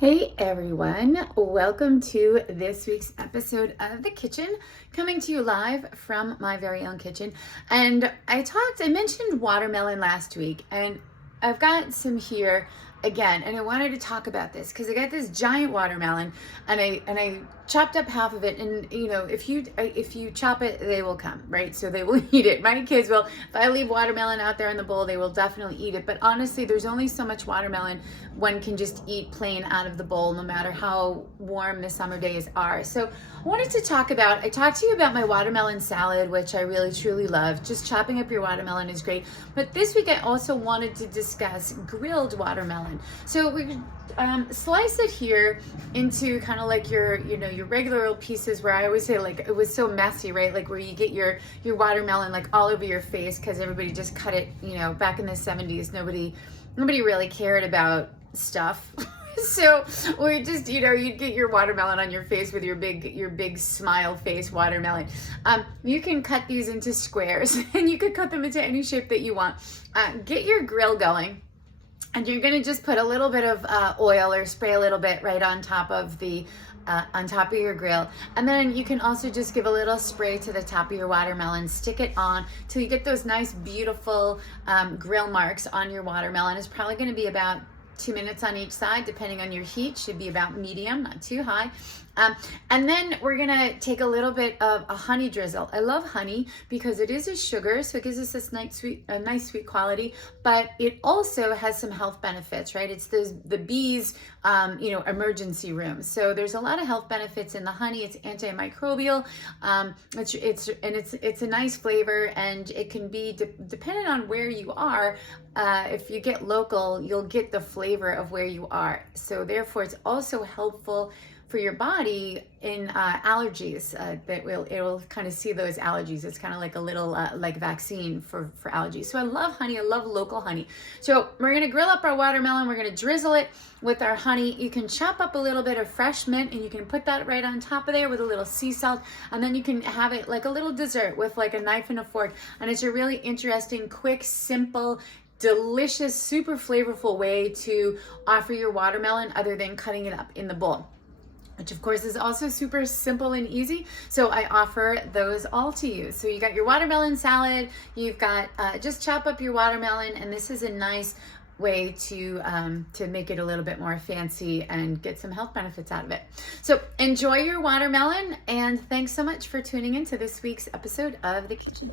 Hey everyone, welcome to this week's episode of The Kitchen, coming to you live from my very own kitchen. And I mentioned watermelon last week, and I've got some here again, and I wanted to talk about this because I got this giant watermelon, and I chopped up half of it, and if you chop it, they will come, right? So they will eat it. My kids will. If I leave watermelon out there in the bowl, they will definitely eat it. But honestly, there's only so much watermelon one can just eat plain out of the bowl, no matter how warm the summer days are. So I wanted to I talked to you about my watermelon salad, which I really truly love. Just chopping up your watermelon is great. But this week I also wanted to discuss grilled watermelon. So we slice it here into kind of like your regular old pieces, where I always say, like, it was so messy, right? Like where you get your watermelon like all over your face because everybody just cut it, back in the 70s. Nobody really cared about stuff. So we just, you'd get your watermelon on your face with your big smile face watermelon. You can cut these into squares and you could cut them into any shape that you want. Get your grill going. And you're gonna just put a little bit of oil, or spray a little bit right on top of your grill. And then you can also just give a little spray to the top of your watermelon, stick it on till you get those nice, beautiful grill marks on your watermelon. It's probably gonna be about 2 minutes on each side, depending on your heat. Should be about medium, not too high. And then we're gonna take a little bit of a honey drizzle. I love honey because it is a sugar, so it gives us this nice sweet quality, but it also has some health benefits, right? It's the bees, emergency room. So there's a lot of health benefits in the honey. It's antimicrobial. It's a nice flavor, and it can be depending on where you are. If you get local, you'll get the flavor of where you are. So therefore, it's also helpful for your body in allergies. It will kind of see those allergies. It's kind of like a little like vaccine for allergies. So I love honey. I love local honey. So we're gonna grill up our watermelon. We're gonna drizzle it with our honey. You can chop up a little bit of fresh mint, and you can put that right on top of there with a little sea salt, and then you can have it like a little dessert with like a knife and a fork. And it's a really interesting, quick, simple, delicious, super flavorful way to offer your watermelon other than cutting it up in the bowl, which of course is also super simple and easy. So I offer those all to you. So you got your watermelon salad, you've got, just chop up your watermelon, and this is a nice way to make it a little bit more fancy and get some health benefits out of it. So enjoy your watermelon, and thanks so much for tuning in to this week's episode of The Kitchen.